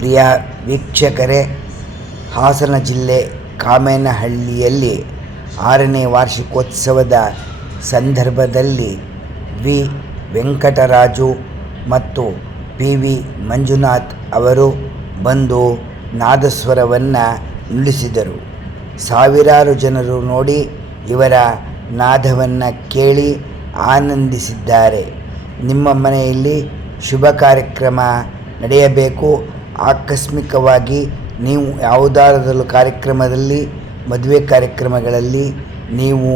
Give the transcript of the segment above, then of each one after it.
ಪ್ರಿಯ ವೀಕ್ಷಕರೇ, ಹಾಸನ ಜಿಲ್ಲೆ ಕಾಮೇನಹಳ್ಳಿಯಲ್ಲಿ ಆರನೇ ವಾರ್ಷಿಕೋತ್ಸವದ ಸಂದರ್ಭದಲ್ಲಿ ವಿ. ವೆಂಕಟರಾಜು ಮತ್ತು ಪಿ. ವಿ. ಮಂಜುನಾಥ್ ಅವರು ಬಂದು ನಾದಸ್ವರವನ್ನು ನುಡಿಸಿದರು. ಸಾವಿರಾರು ಜನರು ನೋಡಿ ಇವರ ನಾದವನ್ನು ಕೇಳಿ ಆನಂದಿಸಿದ್ದಾರೆ. ನಿಮ್ಮ ಮನೆಯಲ್ಲಿ ಶುಭ ಕಾರ್ಯಕ್ರಮ ನಡೆಯಬೇಕು. ಆಕಸ್ಮಿಕವಾಗಿ ನೀವು ಯಾವುದಾದರೂ ಕಾರ್ಯಕ್ರಮದಲ್ಲಿ, ಮದುವೆ ಕಾರ್ಯಕ್ರಮಗಳಲ್ಲಿ ನೀವು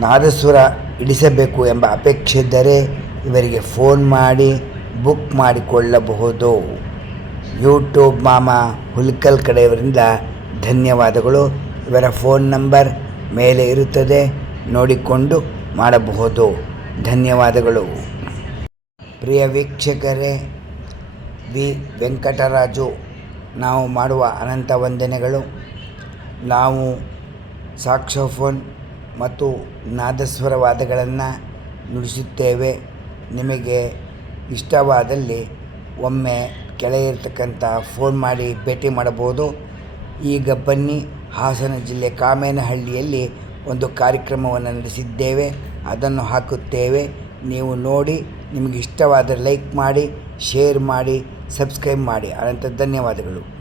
ನಾದಸ್ವರ ಇಡಿಸಬೇಕು ಎಂಬ ಅಪೇಕ್ಷೆ ಇದ್ದರೆ ಇವರಿಗೆ ಫೋನ್ ಮಾಡಿ, ಬುಕ್ ಮಾಡಿಕೊಳ್ಳಬಹುದು. ಯೂಟ್ಯೂಬ್ ಮಾಮ ಹುಲ್ಕಲ್ ಕಡೆಯವರಿಂದ ಧನ್ಯವಾದಗಳು. ಇವರ ಫೋನ್ ನಂಬರ್ ಮೇಲೆ ಇರುತ್ತದೆ, ನೋಡಿಕೊಂಡು ಮಾಡಬಹುದು. ಧನ್ಯವಾದಗಳು. ಪ್ರಿಯ ವೀಕ್ಷಕರೇ ವಿ. ವೆಂಕಟರಾಜು, ನಾವು ಮಾಡುವ ಅನಂತ ವಂದನೆಗಳು. ನಾವು ಸಾಕ್ಷೋಫೋನ್ ಮತ್ತು ನಾದಸ್ವರ ವಾದಗಳನ್ನು ನುಡಿಸುತ್ತೇವೆ. ನಿಮಗೆ ಇಷ್ಟವಾದಲ್ಲಿ ಒಮ್ಮೆ ಕೆಳಗಿರ್ತಕ್ಕಂಥ ಫೋನ್ ಮಾಡಿ ಭೇಟಿ ಮಾಡಬಹುದು. ಈಗ ಬನ್ನಿ, ಹಾಸನ ಜಿಲ್ಲೆ ಕಾಮೇನಹಳ್ಳಿಯಲ್ಲಿ ಒಂದು ಕಾರ್ಯಕ್ರಮವನ್ನು ನಡೆಸಿದ್ದೇವೆ. ಅದನ್ನು ಹಾಕುತ್ತೇವೆ. ನೀವು ನೋಡಿ, ನಿಮಗೆ ಇಷ್ಟವಾದರೆ ಲೈಕ್ ಮಾಡಿ ಶೇರ್ ಮಾಡಿ ಸಬ್ಸ್ಕ್ರೈಬ್ ಮಾಡಿ. ಅನಂತ ಧನ್ಯವಾದಗಳು.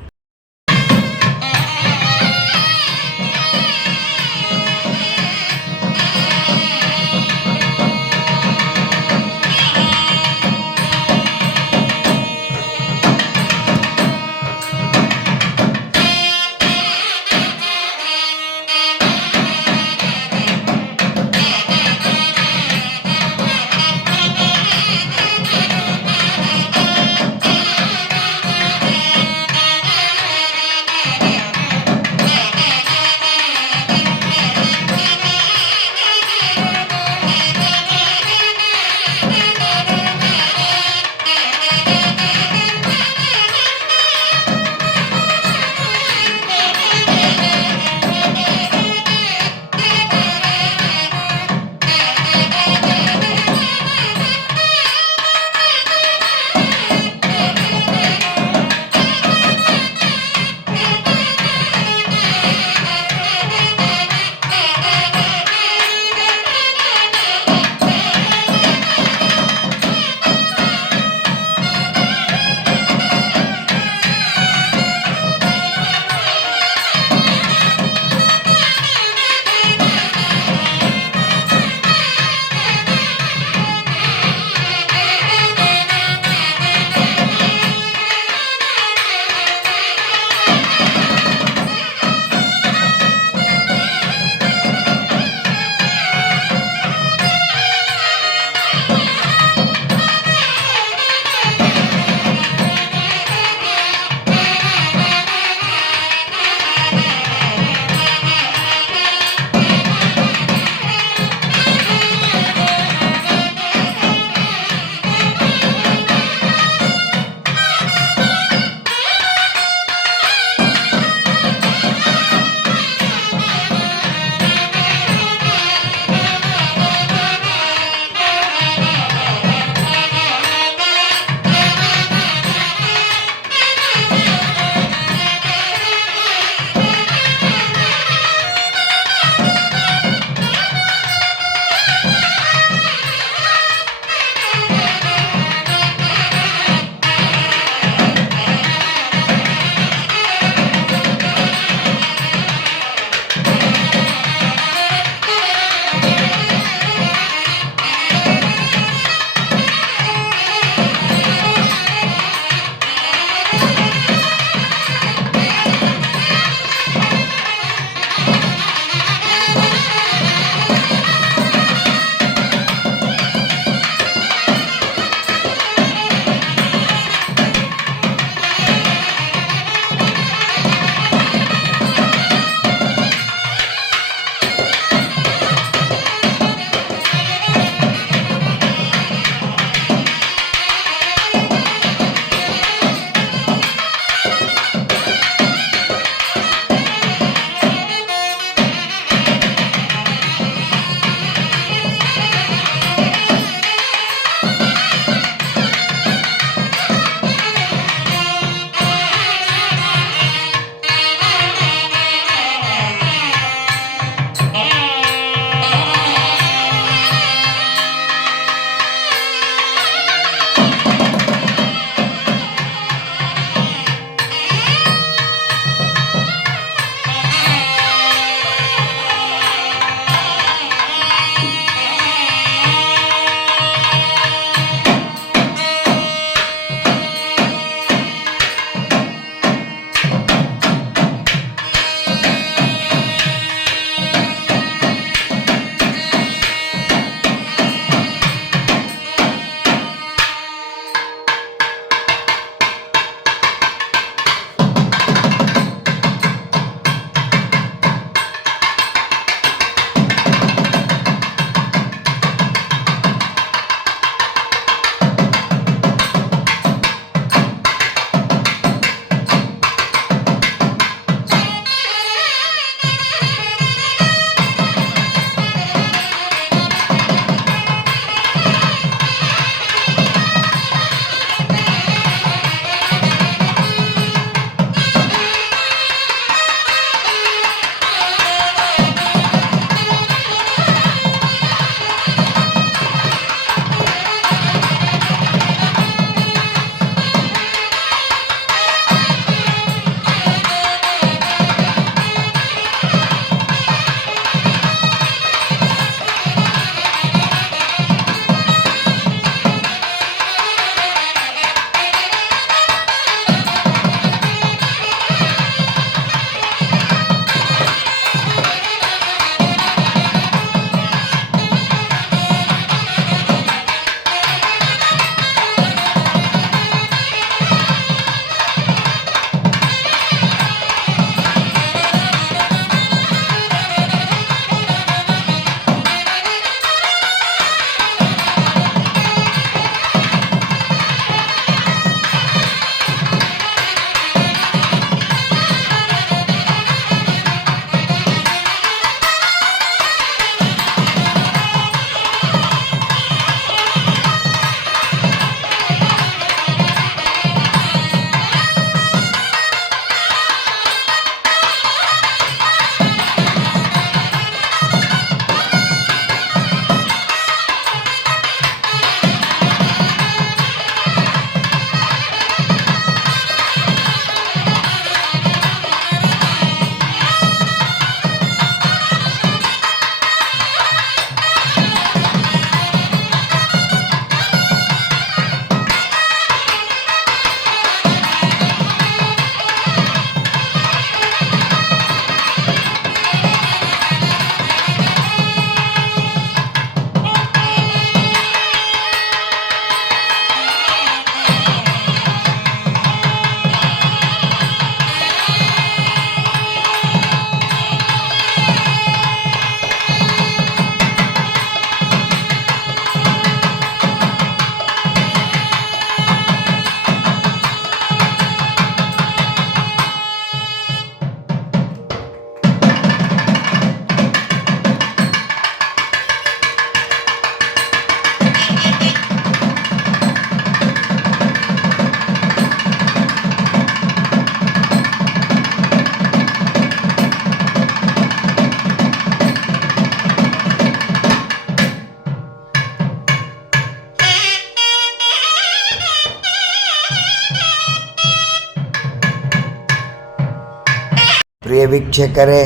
ವೀಕ್ಷಕರೇ,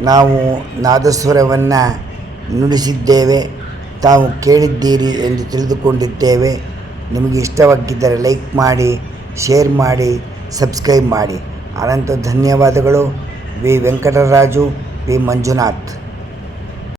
ನಾವು ನಾದಸ್ವರವನ್ನು ನುಡಿಸಿದ್ದೇವೆ. ತಾವು ಕೇಳಿದ್ದೀರಿ ಎಂದು ತಿಳಿದುಕೊಂಡಿದ್ದೇವೆ. ನಿಮಗೆ ಇಷ್ಟವಾಗಿದ್ದರೆ ಲೈಕ್ ಮಾಡಿ, ಶೇರ್ ಮಾಡಿ, ಸಬ್ಸ್ಕ್ರೈಬ್ ಮಾಡಿ. ಅನಂತ ಧನ್ಯವಾದಗಳು. V Venkataraju, V Manjunath.